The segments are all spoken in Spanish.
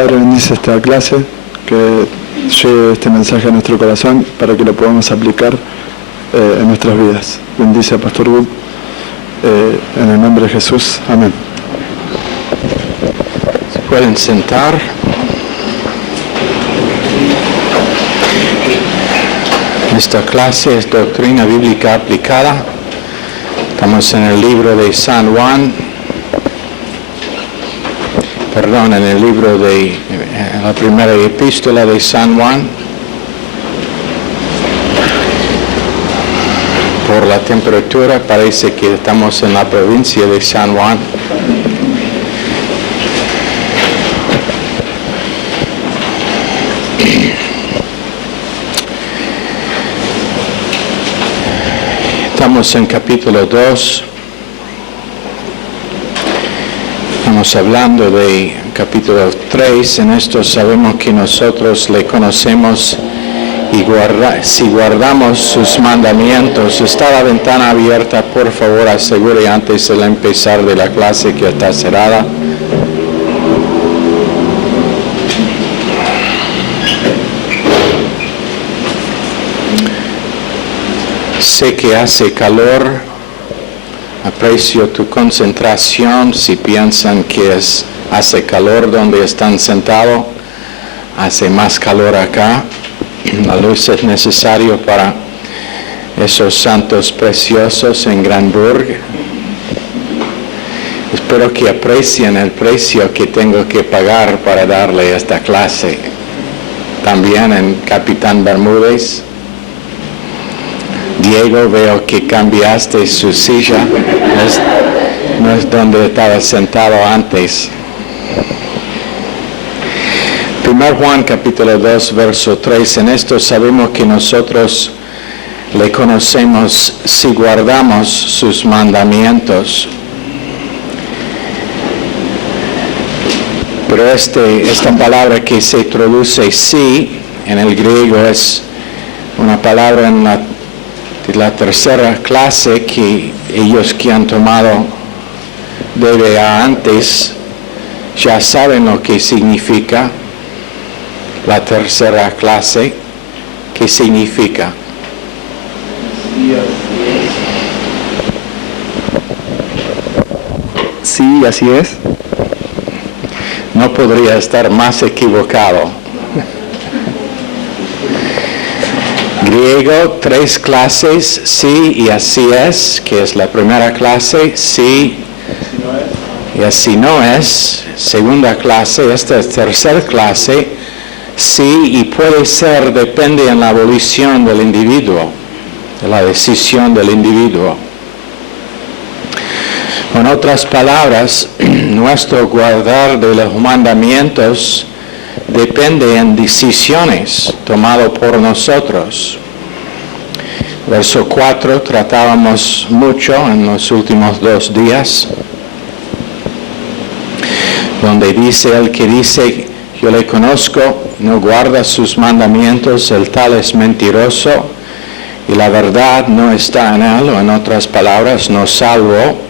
Padre, bendice esta clase, que llegue este mensaje a nuestro corazón para que lo podamos aplicar en nuestras vidas. Bendice a Pastor Wood, en el nombre de Jesús. Amén. ¿Se pueden sentar? Esta clase es Doctrina Bíblica Aplicada. Estamos en el libro de San Juan. En el libro de la primera epístola de San Juan. Por la temperatura parece que estamos en la provincia de San Juan. Estamos en capítulo 2. Estamos hablando de capítulo 3. En esto sabemos que nosotros le conocemos y si guardamos sus mandamientos. Está la ventana abierta, por favor, asegure antes de empezar de la clase que está cerrada. Sé que hace calor. Aprecio tu concentración. Si piensan que hace calor donde están sentados, hace más calor acá. La luz es necesaria para esos santos preciosos en Granburg. Espero que aprecien el precio que tengo que pagar para darle esta clase. También en Capitán Bermúdez. Diego, veo que cambiaste su silla, no es donde estaba sentado antes. 1 Juan capítulo 2, verso 3, en esto sabemos que nosotros le conocemos si guardamos sus mandamientos. Pero esta palabra que se traduce sí, en el griego es una palabra en la tercera clase que ellos que han tomado desde antes ya saben lo que significa la tercera clase. ¿Qué significa? Sí, así es. No podría estar más equivocado. Griego, 3 clases, sí y así es, que es la primera clase, sí y así no es. Segunda clase, esta es tercera clase, sí y puede ser, depende en la volición del individuo, de la decisión del individuo. En otras palabras, nuestro guardar de los mandamientos depende en decisiones tomadas por nosotros. Verso 4 tratábamos mucho en los últimos 2 días, donde dice el que dice, yo le conozco, no guarda sus mandamientos, el tal es mentiroso, y la verdad no está en él, o en otras palabras, no salvo.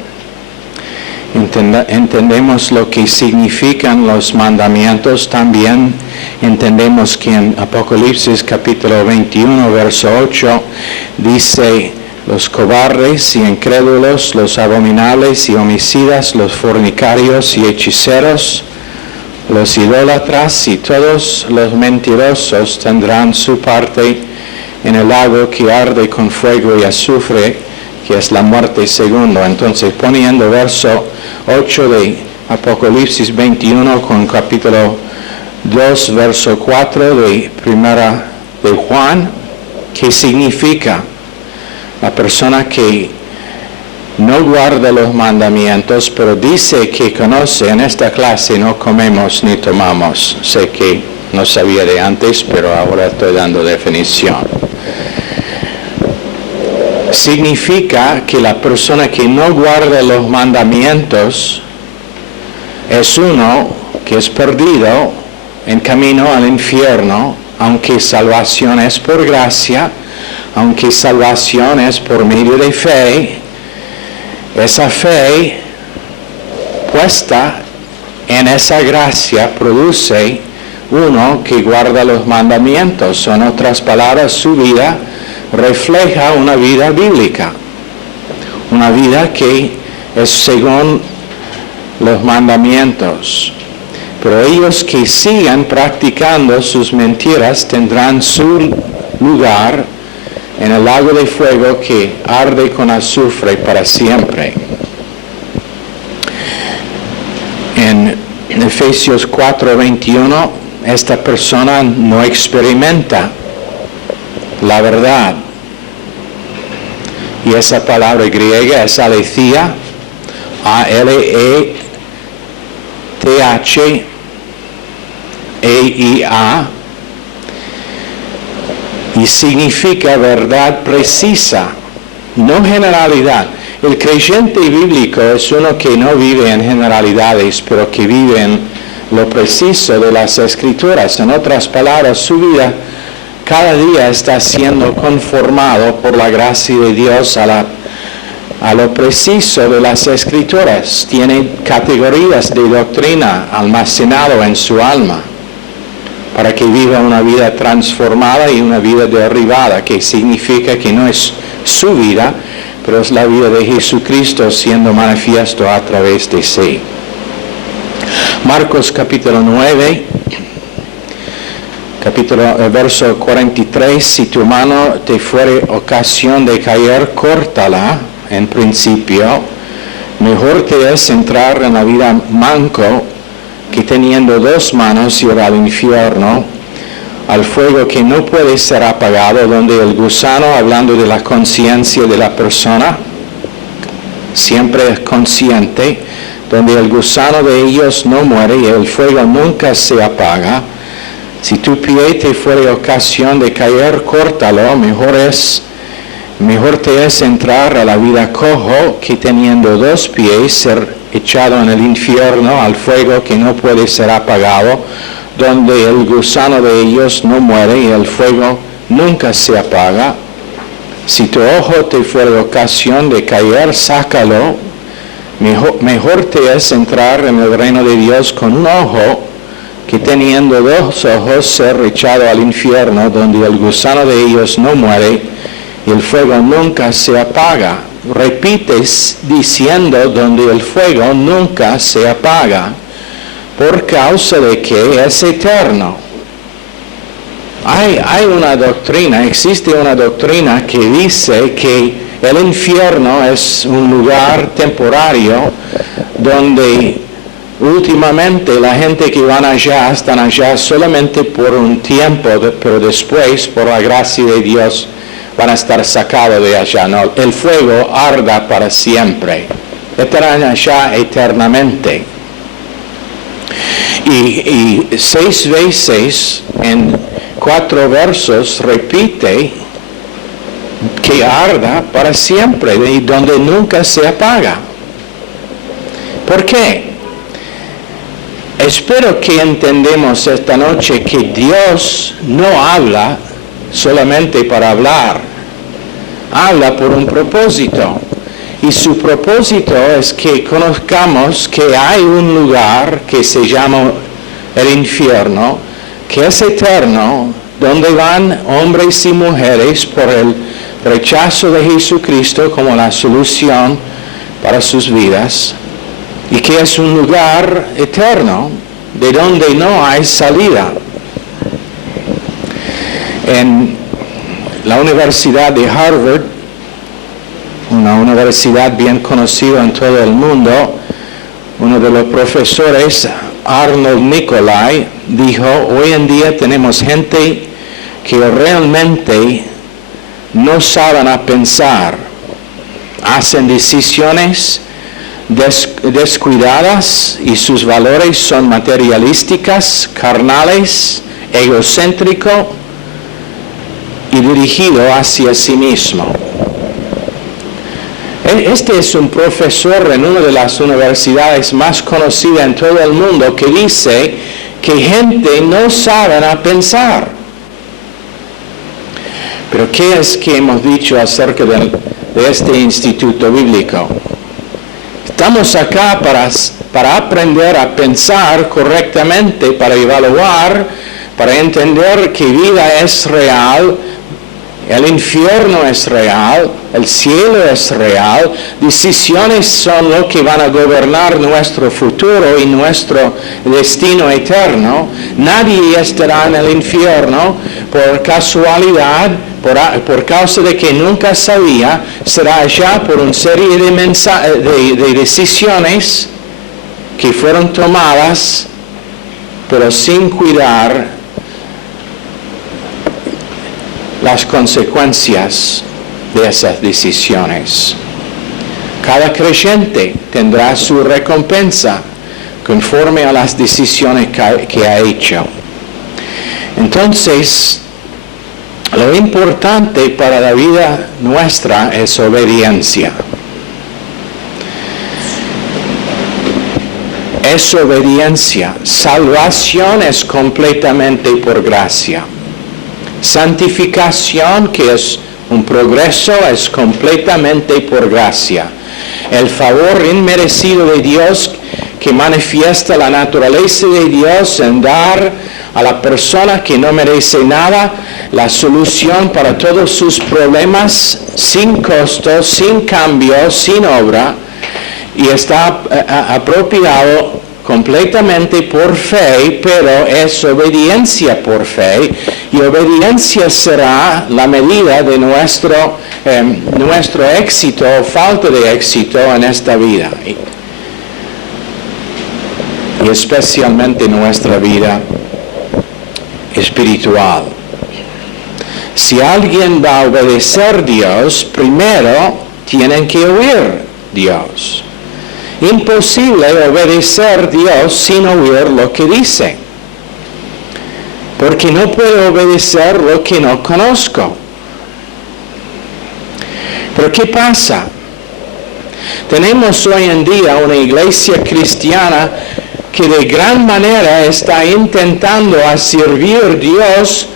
Entendemos lo que significan los mandamientos, también entendemos que en Apocalipsis capítulo 21, verso 8, dice, los cobardes y incrédulos, los abominables y homicidas, los fornicarios y hechiceros, los idólatras y todos los mentirosos tendrán su parte en el lago que arde con fuego y azufre, que es la muerte segunda. Entonces, poniendo verso 8 de Apocalipsis 21 con capítulo 2, verso 4 de primera de Juan, ¿qué significa? La persona que no guarda los mandamientos, pero dice que conoce, en esta clase no comemos ni tomamos. Sé que no sabía de antes, pero ahora estoy dando definición. Significa que la persona que no guarda los mandamientos es uno que es perdido en camino al infierno, aunque salvación es por gracia, aunque salvación es por medio de fe. Esa fe puesta en esa gracia produce uno que guarda los mandamientos. En otras palabras, su vida refleja una vida bíblica, una vida que es según los mandamientos. Pero ellos que sigan practicando sus mentiras tendrán su lugar en el lago de fuego que arde con azufre para siempre. En Efesios 4:21, esta persona no experimenta la verdad. Y esa palabra griega es aletheia, A-L-E-T-H-E-I-A, y significa verdad precisa, no generalidad. El creyente bíblico es uno que no vive en generalidades, pero que vive en lo preciso de las Escrituras. En otras palabras, su vida cada día está siendo conformado por la gracia de Dios a lo preciso de las Escrituras. Tiene categorías de doctrina almacenado en su alma para que viva una vida transformada y una vida derribada, que significa que no es su vida, pero es la vida de Jesucristo siendo manifiesto a través de sí. Marcos capítulo 9, verso 43, si tu mano te fuere ocasión de caer, córtala en principio. Mejor te es entrar en la vida manco que teniendo dos manos ir al infierno, al fuego que no puede ser apagado, donde el gusano, hablando de la conciencia de la persona, siempre es consciente, donde el gusano de ellos no muere y el fuego nunca se apaga. Si tu pie te fuere ocasión de caer, córtalo. Mejor te es entrar a la vida cojo que teniendo dos pies ser echado en el infierno, al fuego que no puede ser apagado, donde el gusano de ellos no muere y el fuego nunca se apaga. Si tu ojo te fuere ocasión de caer, sácalo. Mejor te es entrar en el reino de Dios con un ojo que teniendo dos ojos ser echado al infierno, donde el gusano de ellos no muere y el fuego nunca se apaga. Repites diciendo donde el fuego nunca se apaga, por causa de que es eterno. Existe una doctrina que dice que el infierno es un lugar temporario donde últimamente la gente que van allá están allá solamente por un tiempo, pero después, por la gracia de Dios, van a estar sacados de allá. No, el fuego arda para siempre. Estarán allá eternamente. Y 6 veces en 4 versos repite que arda para siempre y donde nunca se apaga. ¿Por qué? Espero que entendamos esta noche que Dios no habla solamente para hablar, habla por un propósito. Y su propósito es que conozcamos que hay un lugar que se llama el infierno, que es eterno, donde van hombres y mujeres por el rechazo de Jesucristo como la solución para sus vidas, y que es un lugar eterno de donde no hay salida. En la Universidad de Harvard, una universidad bien conocida en todo el mundo, uno de los profesores, Arnold Nicolai, dijo: hoy en día tenemos gente que realmente no saben a pensar, hacen decisiones descuidadas y sus valores son materialísticas, carnales, egocéntrico y dirigido hacia sí mismo. Este es un profesor en una de las universidades más conocidas en todo el mundo que dice que gente no sabe a pensar. Pero ¿qué es que hemos dicho acerca de este instituto bíblico? Estamos acá para aprender a pensar correctamente, para evaluar, para entender que vida es real, el infierno es real, el cielo es real, decisiones son lo que van a gobernar nuestro futuro y nuestro destino eterno. Nadie estará en el infierno por casualidad, por causa de que nunca sabía, será allá por una serie de decisiones que fueron tomadas, pero sin cuidar las consecuencias de esas decisiones. Cada creyente tendrá su recompensa conforme a las decisiones que ha hecho. Entonces, lo importante para la vida nuestra es obediencia. Es obediencia. Salvación es completamente por gracia. Santificación, que es un progreso, es completamente por gracia. El favor inmerecido de Dios que manifiesta la naturaleza de Dios en dar a la persona que no merece nada la solución para todos sus problemas sin costo, sin cambio, sin obra, y está apropiado completamente por fe, pero es obediencia por fe, y obediencia será la medida de nuestro éxito o falta de éxito en esta vida, y especialmente nuestra vida espiritual. Si alguien va a obedecer a Dios, primero tienen que oír Dios. Imposible obedecer a Dios sin oír lo que dice, porque no puedo obedecer lo que no conozco. Pero ¿qué pasa? Tenemos hoy en día una iglesia cristiana que de gran manera está intentando a servir a Dios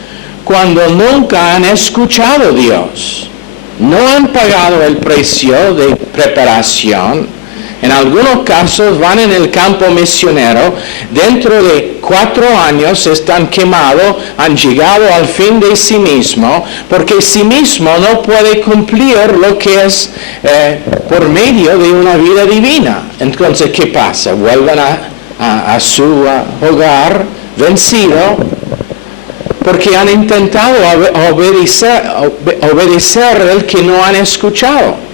cuando nunca han escuchado a Dios. No han pagado el precio de preparación. En algunos casos van en el campo misionero, dentro de 4 años están quemados, han llegado al fin de sí mismo, porque sí mismo no puede cumplir lo que es por medio de una vida divina. Entonces, ¿qué pasa? Vuelven a su hogar vencido, porque han intentado obedecer el que no han escuchado.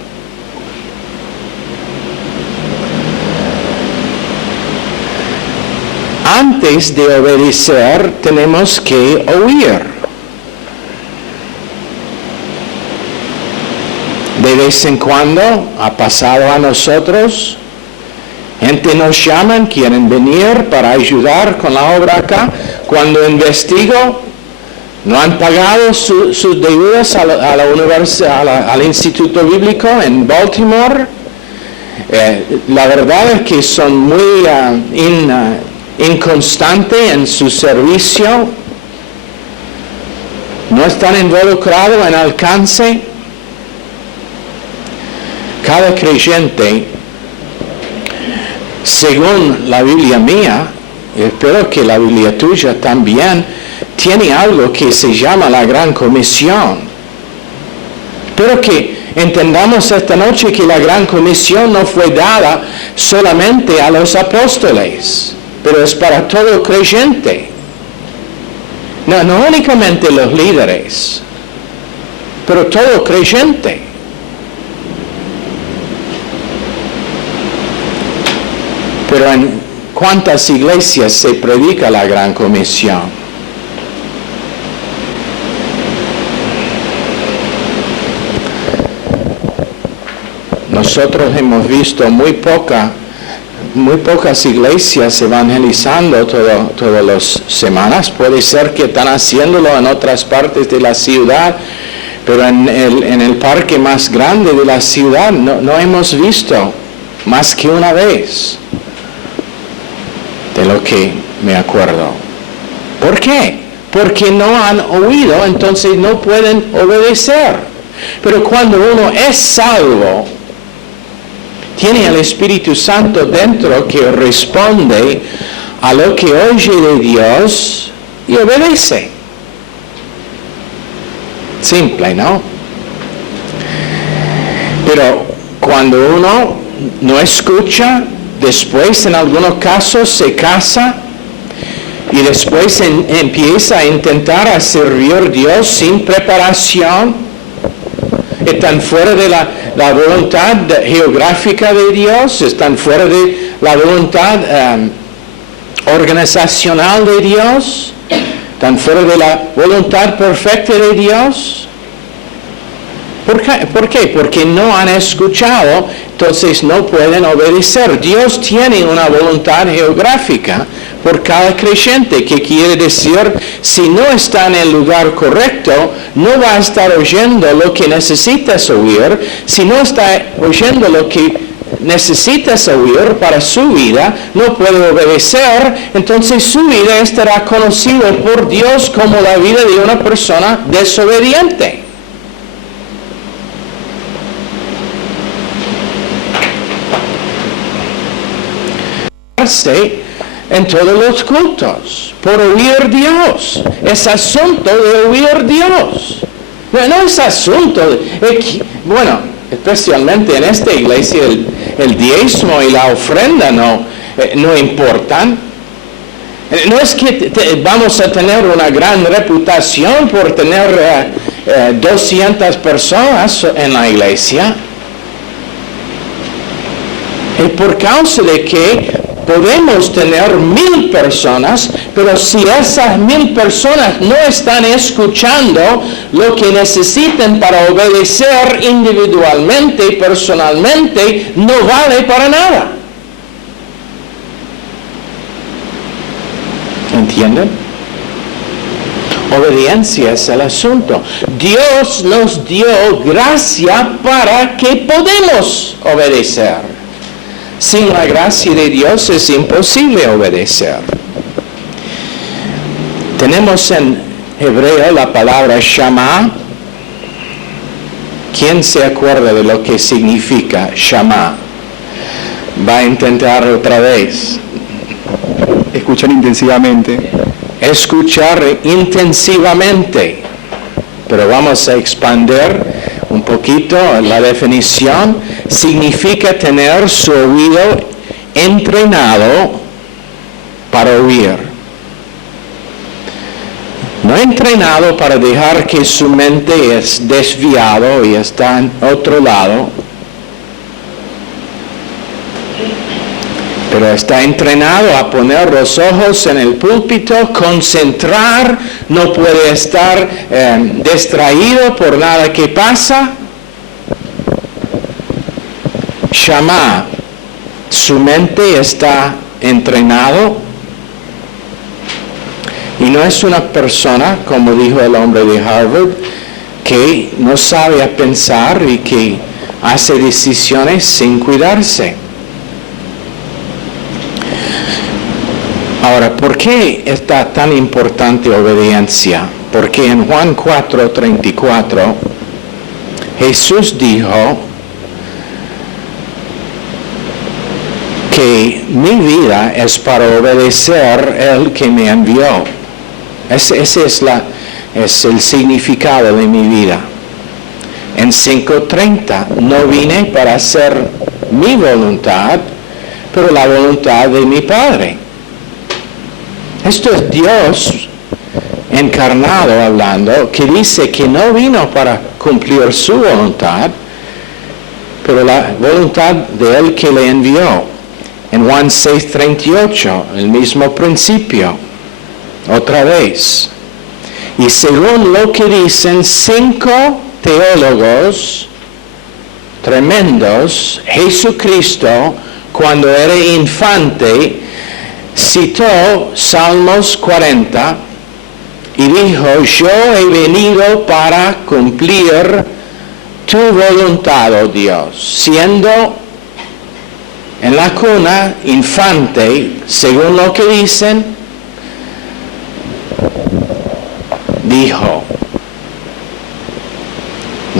Antes de obedecer, tenemos que oír. De vez en cuando ha pasado a nosotros, gente nos llaman, quieren venir para ayudar con la obra acá. Cuando investigo, no han pagado sus deudas a la universidad, al Instituto Bíblico en Baltimore. La verdad es que son muy inconstante en su servicio, no están involucrados en alcance. Cada creyente, según la Biblia mía, y espero que la Biblia tuya también, tiene algo que se llama la Gran Comisión. Pero que entendamos esta noche que la Gran Comisión no fue dada solamente a los apóstoles, pero es para todo creyente. No únicamente los líderes, pero todo creyente. Pero en cuántas iglesias se predica la Gran Comisión. Nosotros hemos visto muy pocas iglesias evangelizando todas las semanas. Puede ser que están haciéndolo en otras partes de la ciudad, pero en el parque más grande de la ciudad no hemos visto más que una vez, de lo que me acuerdo. ¿Por qué? Porque no han oído, entonces no pueden obedecer. Pero cuando uno es salvo, tiene el Espíritu Santo dentro que responde a lo que oye de Dios y obedece. Simple, ¿no? Pero cuando uno no escucha, después en algunos casos se casa y después empieza a intentar servir a Dios sin preparación, están fuera de la voluntad geográfica de Dios, están fuera de la voluntad organizacional de Dios, están fuera de la voluntad perfecta de Dios. ¿Por qué? Porque no han escuchado, entonces no pueden obedecer. Dios tiene una voluntad geográfica por cada creyente, que quiere decir, si no está en el lugar correcto, no va a estar oyendo lo que necesitas oír. Si no está oyendo lo que necesitas oír para su vida, no puede obedecer, entonces su vida estará conocida por Dios como la vida de una persona desobediente. En todos los cultos, por oír Dios. Es asunto de oír Dios. No es asunto bueno, especialmente en esta iglesia el diezmo y la ofrenda no importan. No es que vamos a tener una gran reputación por tener 200 personas en la iglesia. Es por causa de que podemos tener 1000 personas, pero si esas 1000 personas no están escuchando lo que necesitan para obedecer individualmente y personalmente, no vale para nada. ¿Entienden? Obediencia es el asunto. Dios nos dio gracia para que podamos obedecer. Sin la gracia de Dios es imposible obedecer. Tenemos en hebreo la palabra Shama. ¿Quién se acuerda de lo que significa Shama? Va a intentar otra vez. Escuchar intensivamente. Escuchar intensivamente. Pero vamos a expandir un poquito la definición. Significa tener su oído entrenado para oír. No entrenado para dejar que su mente es desviado y está en otro lado, pero está entrenado a poner los ojos en el púlpito, concentrar, no puede estar distraído por nada que pasa. Shama, su mente está entrenado y no es una persona, como dijo el hombre de Harvard, que no sabe pensar y que hace decisiones sin cuidarse. Ahora, ¿por qué está tan importante obediencia? Porque en Juan 4:34 Jesús dijo que mi vida es para obedecer el que me envió. Ese es el significado de mi vida. En 5:30 no vine para hacer mi voluntad, pero la voluntad de mi Padre. Esto es Dios encarnado hablando, que dice que no vino para cumplir su voluntad, pero la voluntad de Él que le envió. En Juan 6:38, el mismo principio, otra vez. Y según lo que dicen 5 teólogos tremendos, Jesucristo, cuando era infante, citó Salmos 40 y dijo: yo he venido para cumplir tu voluntad, oh Dios. Siendo en la cuna, infante, según lo que dicen, dijo,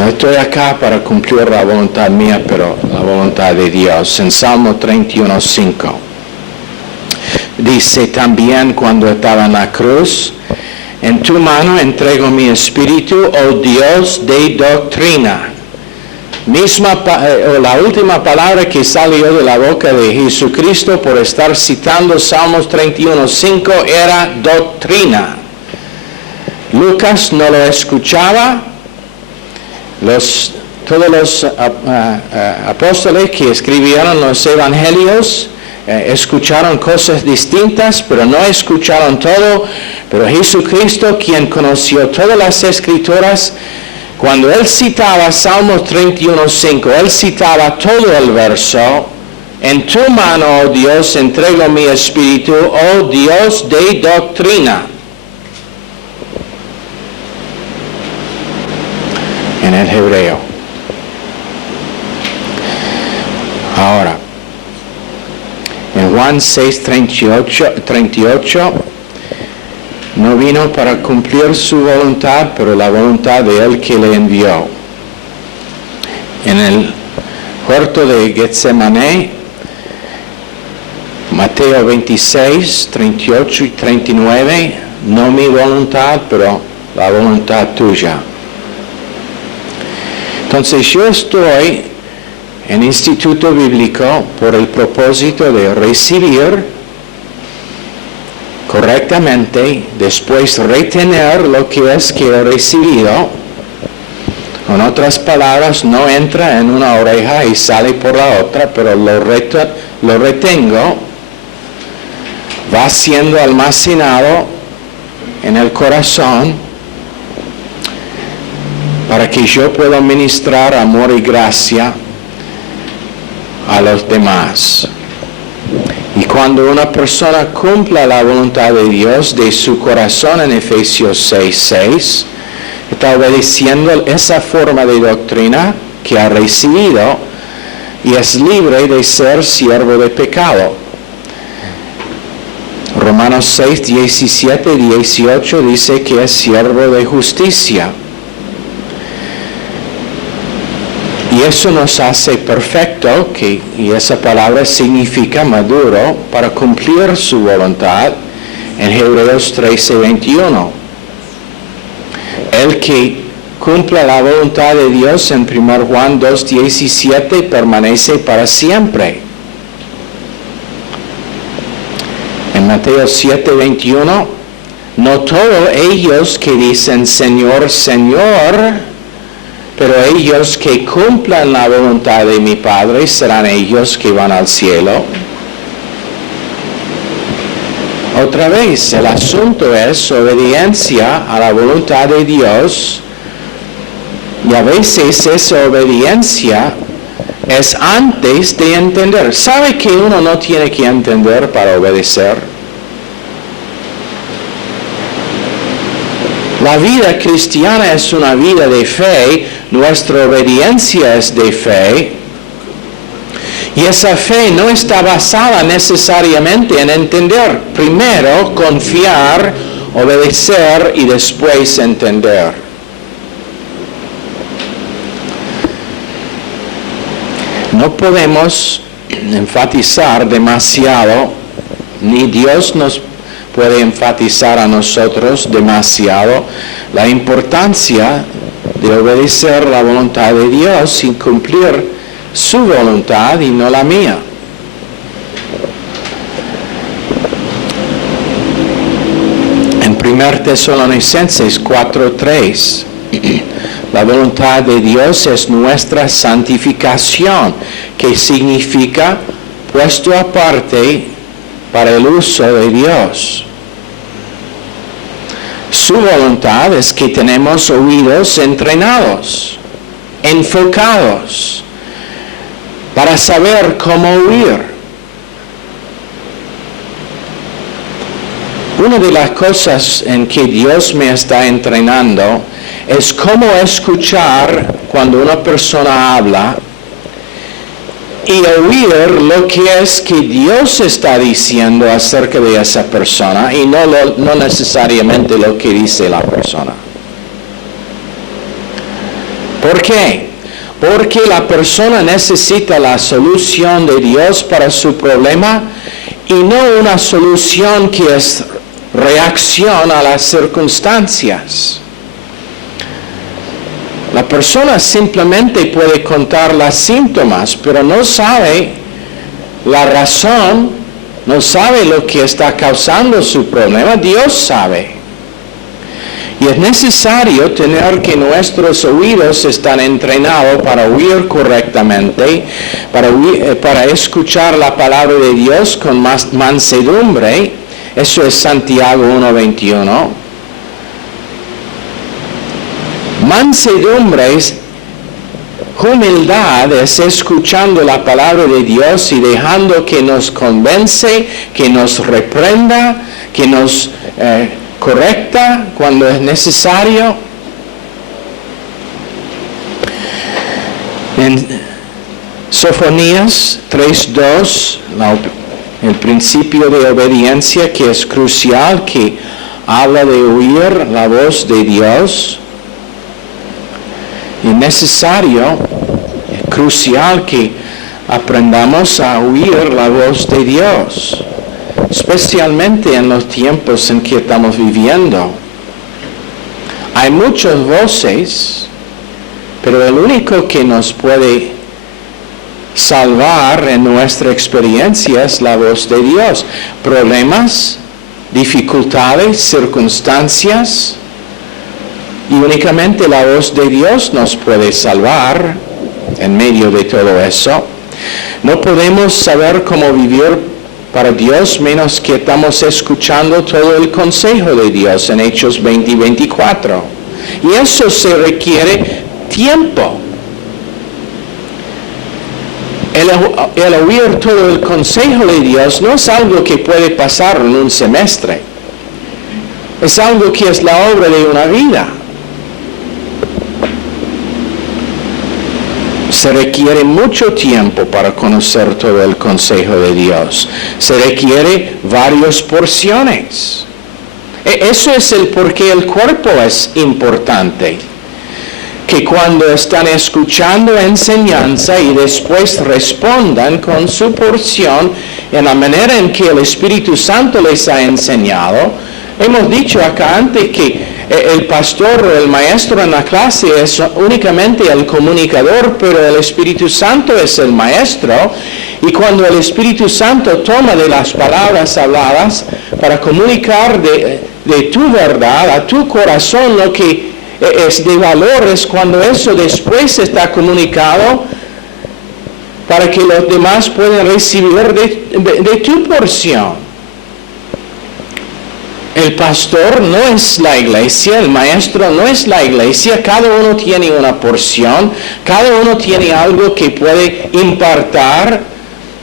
No estoy acá para cumplir la voluntad mía, pero la voluntad de Dios. En Salmo 31:5 dice también cuando estaba en la cruz, en tu mano entrego mi espíritu, oh Dios de doctrina. La última palabra que salió de la boca de Jesucristo por estar citando Salmos 31:5 era doctrina. Lucas no lo escuchaba. Todos los apóstoles que escribieron los evangelios escucharon cosas distintas, pero no escucharon todo. Pero Jesucristo, quien conoció todas las escrituras, cuando él citaba Salmos 31:5, él citaba todo el verso: en tu mano, oh Dios, entrego mi espíritu, oh Dios de doctrina. En el hebreo. Ahora, en Juan 6:38, no vino para cumplir su voluntad, pero la voluntad de él que le envió. En el huerto de Getsemaní, Mateo 26:38 y 39, no mi voluntad, pero la voluntad tuya. Entonces yo estoy en Instituto Bíblico por el propósito de recibir correctamente, después retener lo que es que he recibido. Con otras palabras, no entra en una oreja y sale por la otra, pero lo retengo, va siendo almacenado en el corazón para que yo pueda ministrar amor y gracia a los demás. Y cuando una persona cumpla la voluntad de Dios de su corazón en Efesios 6:6, está obedeciendo esa forma de doctrina que ha recibido y es libre de ser siervo de pecado. Romanos 6:17-18 dice que es siervo de justicia. Y eso nos hace perfecto, y esa palabra significa maduro, para cumplir su voluntad, en Hebreos 13:21. El que cumpla la voluntad de Dios en 1 Juan 2:17 permanece para siempre. En Mateo 7:21, no todos ellos que dicen Señor, Señor, pero ellos que cumplan la voluntad de mi Padre serán ellos que van al cielo. Otra vez, el asunto es obediencia a la voluntad de Dios, y a veces esa obediencia es antes de entender. ¿Sabe que uno no tiene que entender para obedecer? La vida cristiana es una vida de fe, nuestra obediencia es de fe, y esa fe no está basada necesariamente en entender. Primero confiar, obedecer y después entender. No podemos enfatizar demasiado, ni Dios nos puede enfatizar a nosotros demasiado la importancia de obedecer la voluntad de Dios y cumplir su voluntad y no la mía. En 1 Tesalonicenses 4:3, la voluntad de Dios es nuestra santificación, que significa puesto aparte para el uso de Dios. Su voluntad es que tenemos oídos entrenados, enfocados, para saber cómo oír. Una de las cosas en que Dios me está entrenando es cómo escuchar cuando una persona habla y oír lo que es que Dios está diciendo acerca de esa persona y no necesariamente lo que dice la persona. ¿Por qué? Porque la persona necesita la solución de Dios para su problema y no una solución que es reacción a las circunstancias. La persona simplemente puede contar los síntomas, pero no sabe la razón, no sabe lo que está causando su problema. Dios sabe. Y es necesario tener que nuestros oídos están entrenados para oír correctamente, para escuchar la palabra de Dios con más mansedumbre. Eso es Santiago 1:21. Mansedumbre es humildad, es escuchando la palabra de Dios y dejando que nos convence, que nos reprenda, que nos correcta cuando es necesario. En Sofonías 3:2, el principio de obediencia que es crucial, que habla de oír la voz de Dios. Y es necesario, es crucial que aprendamos a oír la voz de Dios, especialmente en los tiempos en que estamos viviendo. Hay muchas voces, pero el único que nos puede salvar en nuestra experiencia es la voz de Dios. Problemas, dificultades, circunstancias, y únicamente la voz de Dios nos puede salvar en medio de todo eso. No podemos saber cómo vivir para Dios menos que estamos escuchando todo el consejo de Dios en Hechos 20 y 24. Y eso se requiere tiempo. El oír todo el consejo de Dios no es algo que puede pasar en un semestre. Es algo que es la obra de una vida. Se requiere mucho tiempo para conocer todo el consejo de Dios. Se requiere varias porciones. Eso es el por qué el cuerpo es importante. Que cuando están escuchando enseñanza y después respondan con su porción en la manera en que el Espíritu Santo les ha enseñado. Hemos dicho acá antes que el pastor o el maestro en la clase es únicamente el comunicador, pero el Espíritu Santo es el maestro. Y cuando el Espíritu Santo toma de las palabras habladas para comunicar de tu verdad a tu corazón lo que es de valor, es cuando eso después está comunicado para que los demás puedan recibir de tu porción. El pastor no es la iglesia, el maestro no es la iglesia, cada uno tiene una porción, cada uno tiene algo que puede impartir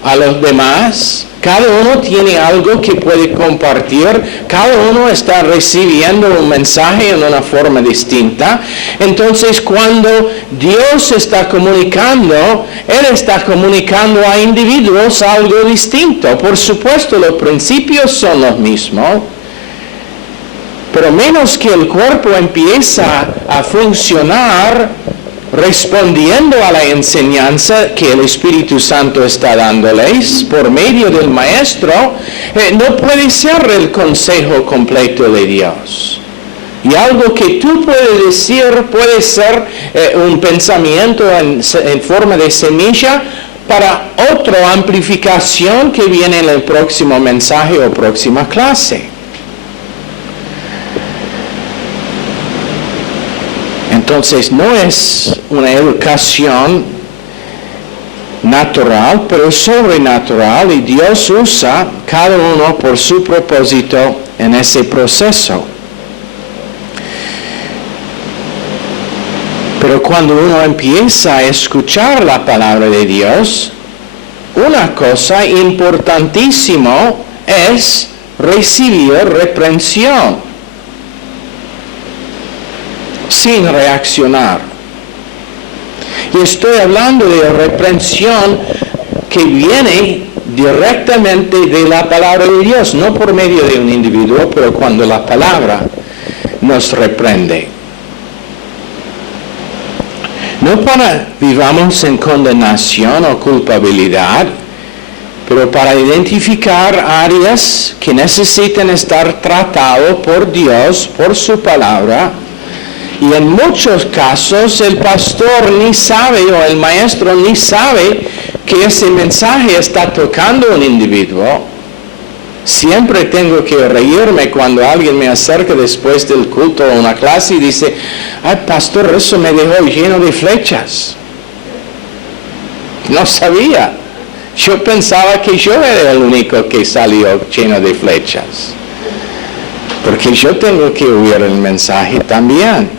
a los demás, cada uno tiene algo que puede compartir, cada uno está recibiendo un mensaje en una forma distinta. Entonces, cuando Dios está comunicando, Él está comunicando a individuos algo distinto. Por supuesto, los principios son los mismos, pero menos que el cuerpo empieza a funcionar respondiendo a la enseñanza que el Espíritu Santo está dándoles por medio del Maestro, no puede ser el consejo completo de Dios. Y algo que tú puedes decir puede ser un pensamiento en forma de semilla para otra amplificación que viene en el próximo mensaje o próxima clase. Entonces no es una educación natural, pero sobrenatural, y Dios usa cada uno por su propósito en ese proceso. Pero cuando uno empieza a escuchar la palabra de Dios, una cosa importantísima es recibir reprensión sin reaccionar. Y estoy hablando de reprensión que viene directamente de la palabra de Dios, no por medio de un individuo, pero cuando la palabra nos reprende. No para vivamos en condenación o culpabilidad, pero para identificar áreas que necesitan estar tratadas por Dios, por su palabra. Y en muchos casos el pastor ni sabe o el maestro ni sabe que ese mensaje está tocando a un individuo. Siempre tengo que reírme cuando alguien me acerca después del culto a una clase y dice, ay pastor, eso me dejó lleno de flechas. No sabía. Yo pensaba que yo era el único que salió lleno de flechas. Porque yo tengo que oír el mensaje también.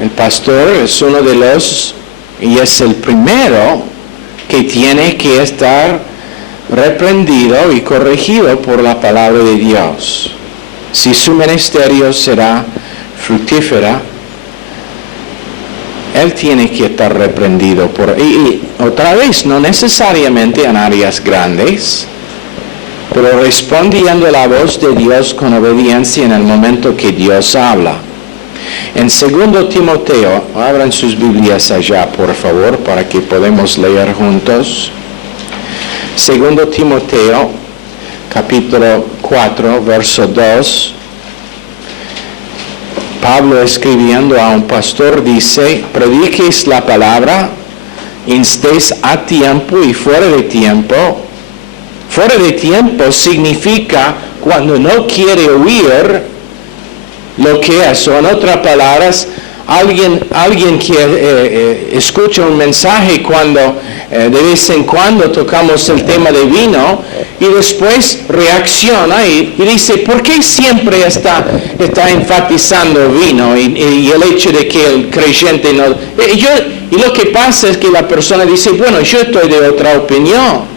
El pastor es uno de los, y es el primero, que tiene que estar reprendido y corregido por la palabra de Dios. Si su ministerio será fructífera, él tiene que estar reprendido y otra vez, no necesariamente en áreas grandes, pero respondiendo a la voz de Dios con obediencia en el momento que Dios habla. En 2 Timoteo, abran sus Biblias allá, por favor, para que podamos leer juntos. 2 Timoteo, capítulo 4, verso 2. Pablo escribiendo a un pastor dice, prediquéis la palabra, instéis a tiempo y fuera de tiempo. Fuera de tiempo significa cuando no quiere oír lo que es, o en otras palabras, alguien que escucha un mensaje cuando de vez en cuando tocamos el tema de vino y después reacciona y dice, ¿por qué siempre está enfatizando vino y el hecho de que el creyente no... Y lo que pasa es que la persona dice, bueno, yo estoy de otra opinión.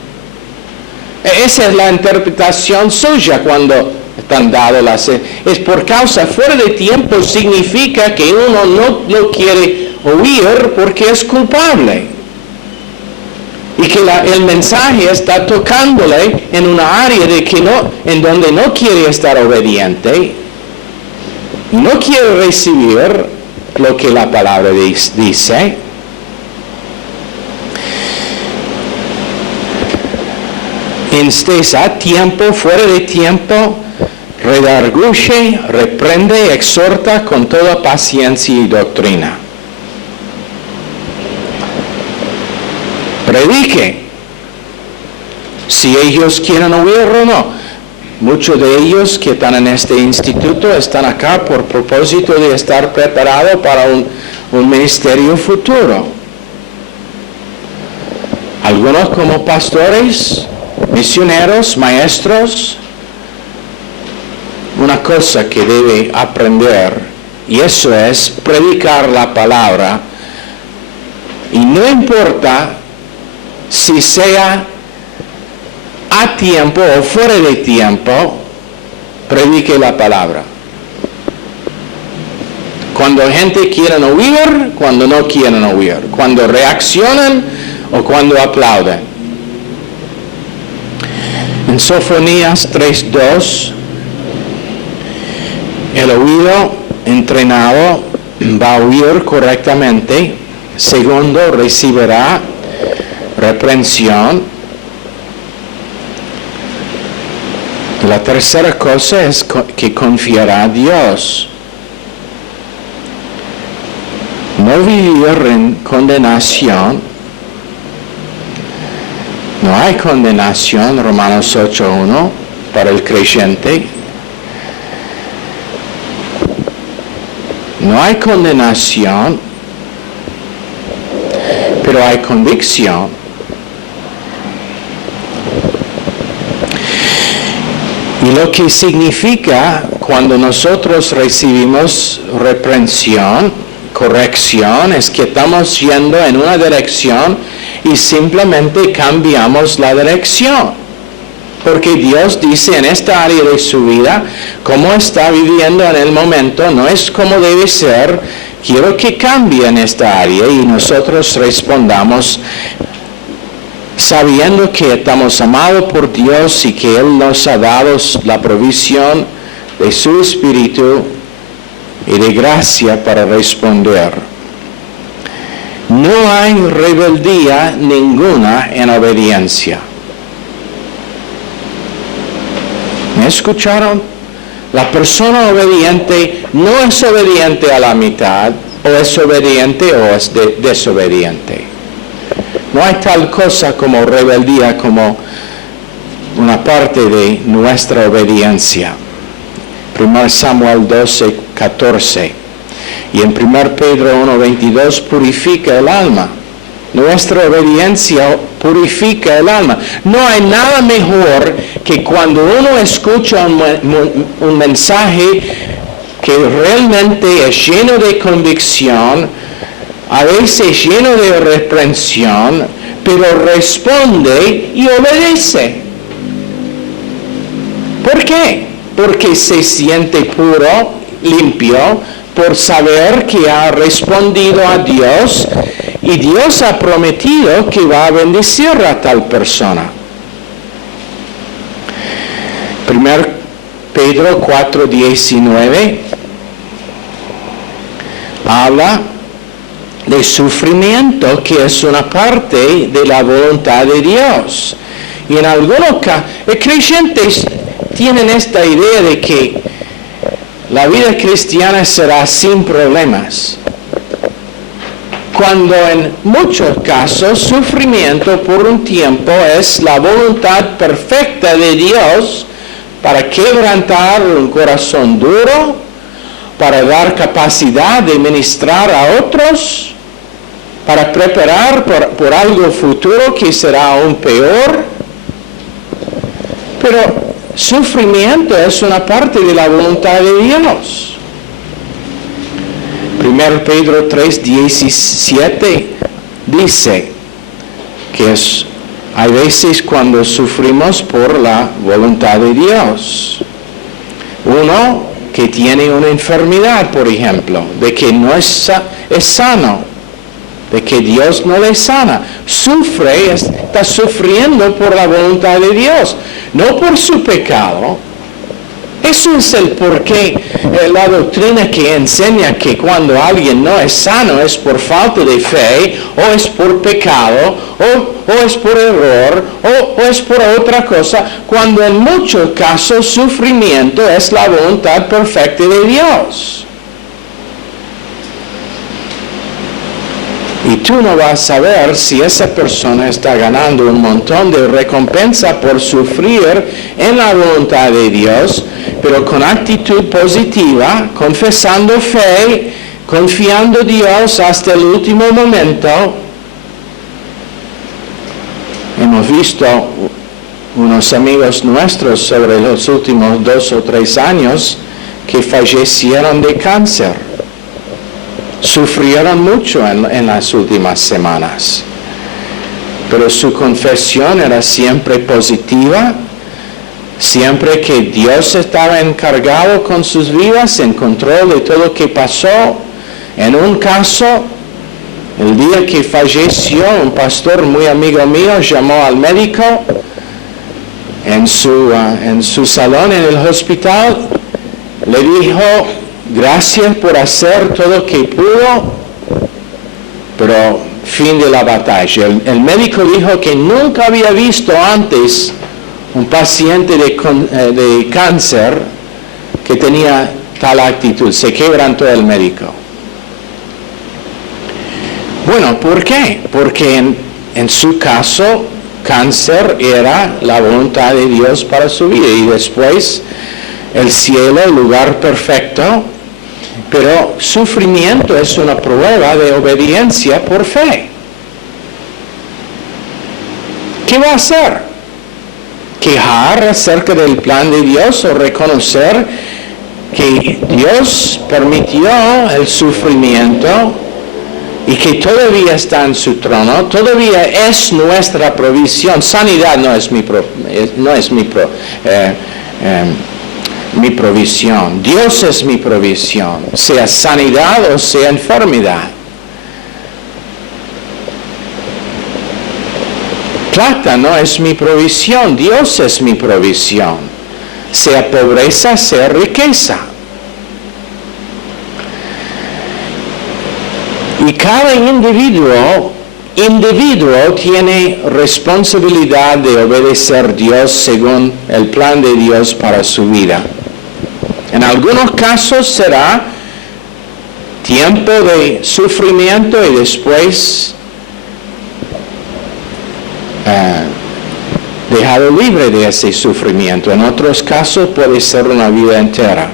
Esa es la interpretación suya cuando están dadas las... Es por causa, fuera de tiempo significa que uno no lo quiere oír porque es culpable. Y que el mensaje está tocándole en una área en donde no quiere estar obediente, no quiere recibir lo que la palabra dice. Instés a tiempo, fuera de tiempo, redarguye, reprende, exhorta con toda paciencia y doctrina. Predique, si ellos quieren oír o no. Muchos de ellos que están en este instituto están acá por propósito de estar preparados para un ministerio futuro. Algunos como pastores, misioneros, maestros. Una cosa que debe aprender, y eso es predicar la palabra, y no importa si sea a tiempo o fuera de tiempo, predique la palabra. Cuando gente quiere oír, cuando no quieren oír, cuando reaccionan o cuando aplauden. En Sofonías 3:2, el oído entrenado va a oír correctamente. Segundo, recibirá reprensión. La tercera cosa es que confiará a Dios. No vivir en condenación. No hay condenación, Romanos 8:1, para el creyente. No hay condenación, pero hay convicción. Y lo que significa cuando nosotros recibimos reprensión, corrección, es que estamos yendo en una dirección y simplemente cambiamos la dirección. Porque Dios dice en esta área de su vida, cómo está viviendo en el momento, no es como debe ser, quiero que cambie en esta área y nosotros respondamos sabiendo que estamos amados por Dios y que Él nos ha dado la provisión de su Espíritu y de gracia para responder. No hay rebeldía ninguna en obediencia. ¿Me escucharon? La persona obediente no es obediente a la mitad, o es obediente o es desobediente. No hay tal cosa como rebeldía como una parte de nuestra obediencia. 1 Samuel 12, 14. Y en 1 Pedro 1, 22 purifica el alma. Nuestra obediencia purifica el alma. No hay nada mejor que cuando uno escucha un mensaje que realmente es lleno de convicción, a veces lleno de reprensión, pero responde y obedece. ¿Por qué? Porque se siente puro, limpio, por saber que ha respondido a Dios y Dios ha prometido que va a bendecir a tal persona. 1 Pedro 4:19 habla de sufrimiento, que es una parte de la voluntad de Dios. Y en algunos casos, creyentes tienen esta idea de que la vida cristiana será sin problemas, cuando en muchos casos sufrimiento por un tiempo es la voluntad perfecta de Dios para quebrantar un corazón duro, para dar capacidad de ministrar a otros, para preparar por algo futuro que será aún peor. Pero sufrimiento es una parte de la voluntad de Dios. 1 Pedro 3:17 dice que hay veces cuando sufrimos por la voluntad de Dios. Uno que tiene una enfermedad, por ejemplo, de que no es sano, de que Dios no le sana, está sufriendo por la voluntad de Dios, no por su pecado. Eso es el porqué, la doctrina que enseña que cuando alguien no es sano es por falta de fe, o es por pecado, o es por error, o es por otra cosa, cuando en muchos casos sufrimiento es la voluntad perfecta de Dios. Y tú no vas a saber si esa persona está ganando un montón de recompensa por sufrir en la voluntad de Dios, pero con actitud positiva, confesando fe, confiando en Dios hasta el último momento. Hemos visto unos amigos nuestros sobre los últimos 2 o 3 años que fallecieron de cáncer. Sufrieron mucho en las últimas semanas, pero su confesión era siempre positiva, siempre que Dios estaba encargado con sus vidas, en control de todo lo que pasó. En un caso, el día que falleció, un pastor muy amigo mío llamó al médico en su salón en el hospital, le dijo: gracias por hacer todo lo que pudo, pero fin de la batalla. El médico dijo que nunca había visto antes un paciente de cáncer que tenía tal actitud. Se quebrantó el médico. Bueno, ¿por qué? Porque en su caso, cáncer era la voluntad de Dios para su vida. Y después, el cielo, el lugar perfecto. Pero sufrimiento es una prueba de obediencia por fe. ¿Qué va a hacer? ¿Quejar acerca del plan de Dios o reconocer que Dios permitió el sufrimiento y que todavía está en su trono, todavía es nuestra provisión? Sanidad no es mi provisión. Dios es mi provisión, sea sanidad o sea enfermedad. plata no es mi provisión, Dios es mi provisión. Sea pobreza, sea riqueza. Y cada individuo tiene responsabilidad de obedecer a Dios según el plan de Dios para su vida. En algunos casos será tiempo de sufrimiento y después dejado libre de ese sufrimiento. En otros casos puede ser una vida entera.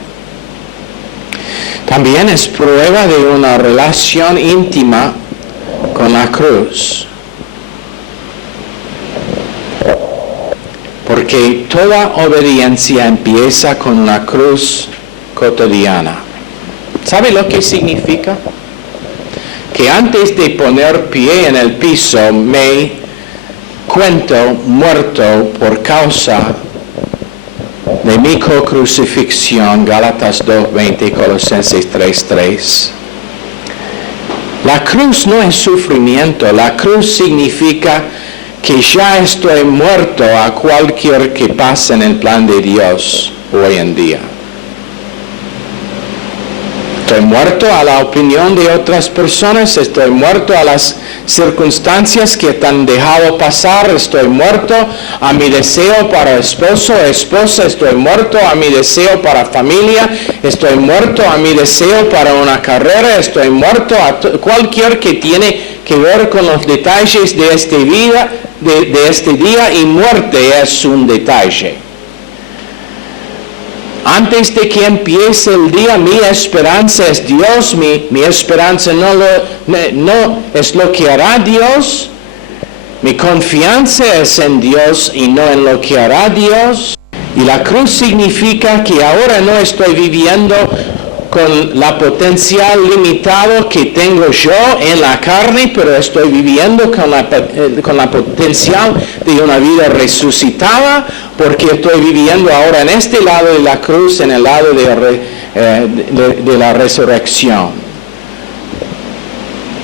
También es prueba de una relación íntima con la cruz. Porque toda obediencia empieza con una cruz cotidiana. ¿Sabe lo que significa? Que antes de poner pie en el piso me cuento muerto por causa de mi crucifixión, Gálatas 2:20, Colosenses 3:3. La cruz no es sufrimiento, la cruz significa que ya estoy muerto a cualquier que pase en el plan de Dios hoy en día. Estoy muerto a la opinión de otras personas, estoy muerto a las circunstancias que te han dejado pasar, estoy muerto a mi deseo para esposo o esposa, estoy muerto a mi deseo para familia, estoy muerto a mi deseo para una carrera, estoy muerto a cualquier que tiene que ver con los detalles de este día, de este día, y muerte es un detalle. Antes de que empiece el día, mi esperanza es Dios, mi esperanza no es lo que hará Dios, mi confianza es en Dios y no en lo que hará Dios. Y la cruz significa que ahora no estoy viviendo con la potencial limitado que tengo yo en la carne, pero estoy viviendo con la potencial de una vida resucitada, porque estoy viviendo ahora en este lado de la cruz, en el lado de la resurrección.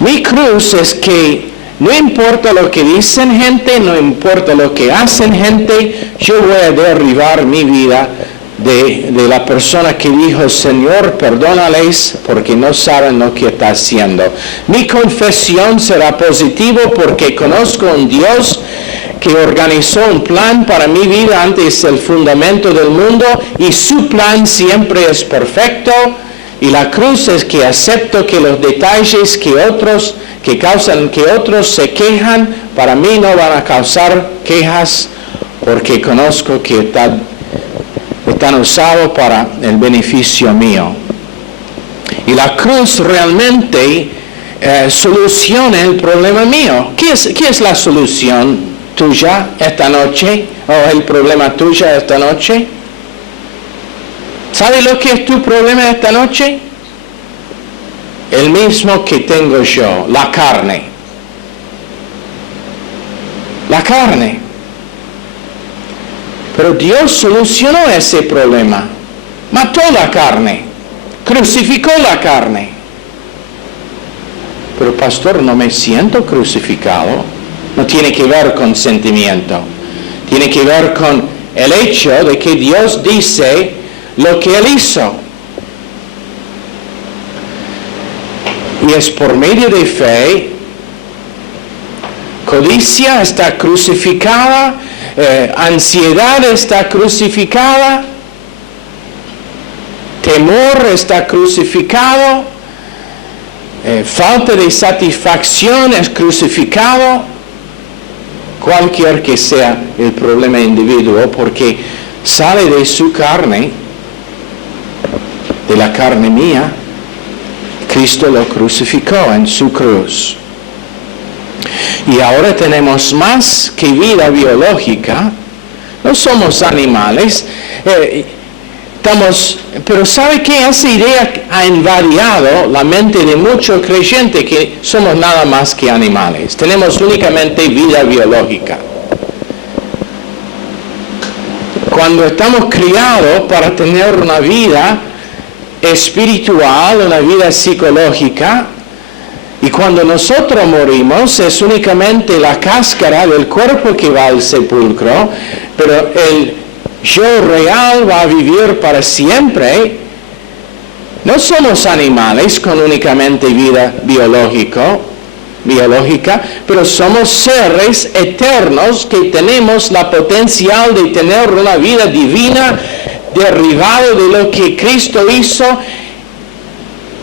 Mi cruz es que no importa lo que dicen gente, no importa lo que hacen gente, yo voy a derribar mi vida de la persona que dijo: Señor, perdónales porque no saben lo que está haciendo. Mi confesión será positiva porque conozco un Dios que organizó un plan para mi vida antes del fundamento del mundo, y su plan siempre es perfecto. Y la cruz es que acepto que los detalles que causan que otros se quejan, para mí no van a causar quejas, porque conozco que están usados para el beneficio mío. Y la cruz realmente soluciona el problema mío. ¿Qué es la solución tuya esta noche? ¿O el problema tuyo esta noche? ¿Sabe lo que es tu problema esta noche? El mismo que tengo yo, la carne. La carne. Pero Dios solucionó ese problema. Mató la carne. Crucificó la carne. Pero pastor, no me siento crucificado. No tiene que ver con sentimiento. Tiene que ver con el hecho de que Dios dice lo que Él hizo. Y es por medio de fe. Codicia está crucificada. Ansiedad está crucificada, temor está crucificado, falta de satisfacción es crucificado, cualquier que sea el problema individual, porque sale de su carne, de la carne mía. Cristo lo crucificó en su cruz. Y ahora tenemos más que vida biológica. No somos animales. Pero ¿sabe qué? Esa idea ha invadido la mente de muchos creyentes, que somos nada más que animales. Tenemos únicamente vida biológica. Cuando estamos criados para tener una vida espiritual, una vida psicológica, Y cuando nosotros morimos es únicamente la cáscara del cuerpo que va al sepulcro, pero el yo real va a vivir para siempre. No somos animales con únicamente vida biológica, pero somos seres eternos que tenemos la potencial de tener una vida divina derivado de lo que Cristo hizo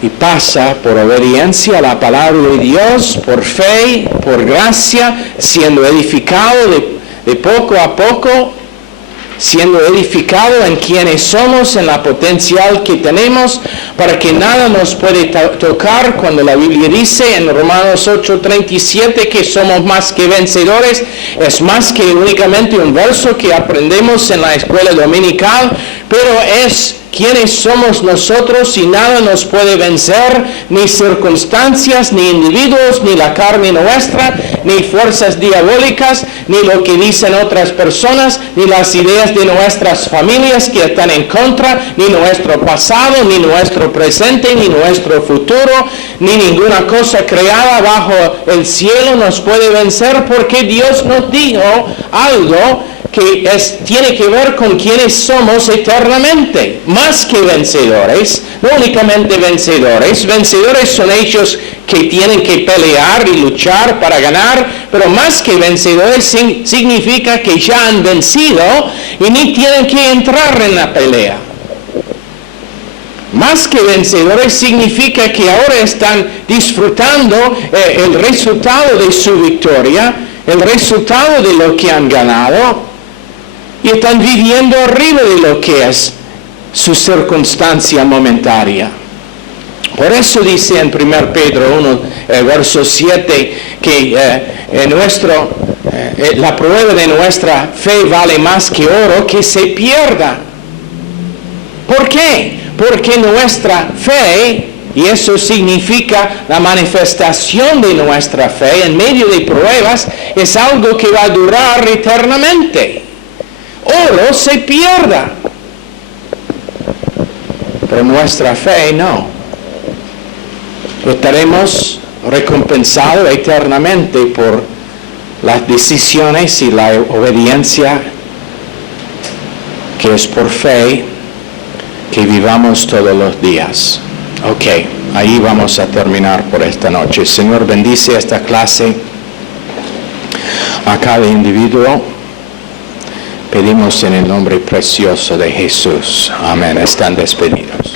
y pasa por obediencia a la palabra de Dios, por fe, por gracia, siendo edificado de poco a poco, siendo edificado en quienes somos, en la potencial que tenemos, para que nada nos puede tocar, cuando la Biblia dice en Romanos 8:37 que somos más que vencedores. Es más que únicamente un verso que aprendemos en la escuela dominical, pero es quiénes somos nosotros y nada nos puede vencer, ni circunstancias, ni individuos, ni la carne nuestra, ni fuerzas diabólicas, ni lo que dicen otras personas, ni las ideas de nuestras familias que están en contra, ni nuestro pasado, ni nuestro presente, ni nuestro futuro, ni ninguna cosa creada bajo el cielo nos puede vencer, porque Dios nos dijo algo que tiene que ver con quienes somos eternamente, más que vencedores, no únicamente vencedores. Vencedores son ellos que tienen que pelear y luchar para ganar, pero más que vencedores significa que ya han vencido y ni tienen que entrar en la pelea. Más que vencedores significa que ahora están disfrutando el resultado de su victoria, el resultado de lo que han ganado, y están viviendo arriba de lo que es su circunstancia momentaria. Por eso dice en 1 Pedro 1, verso 7, que la prueba de nuestra fe vale más que oro que se pierda. ¿Por qué? Porque nuestra fe, y eso significa la manifestación de nuestra fe en medio de pruebas, es algo que va a durar eternamente. Oro se pierda, pero nuestra fe no. Estaremos recompensados eternamente por las decisiones y la obediencia que es por fe que vivamos todos los días. Ok, ahí vamos a terminar por esta noche. Señor, bendice esta clase a cada individuo. Pedimos en el nombre precioso de Jesús. Amén. Están despedidos.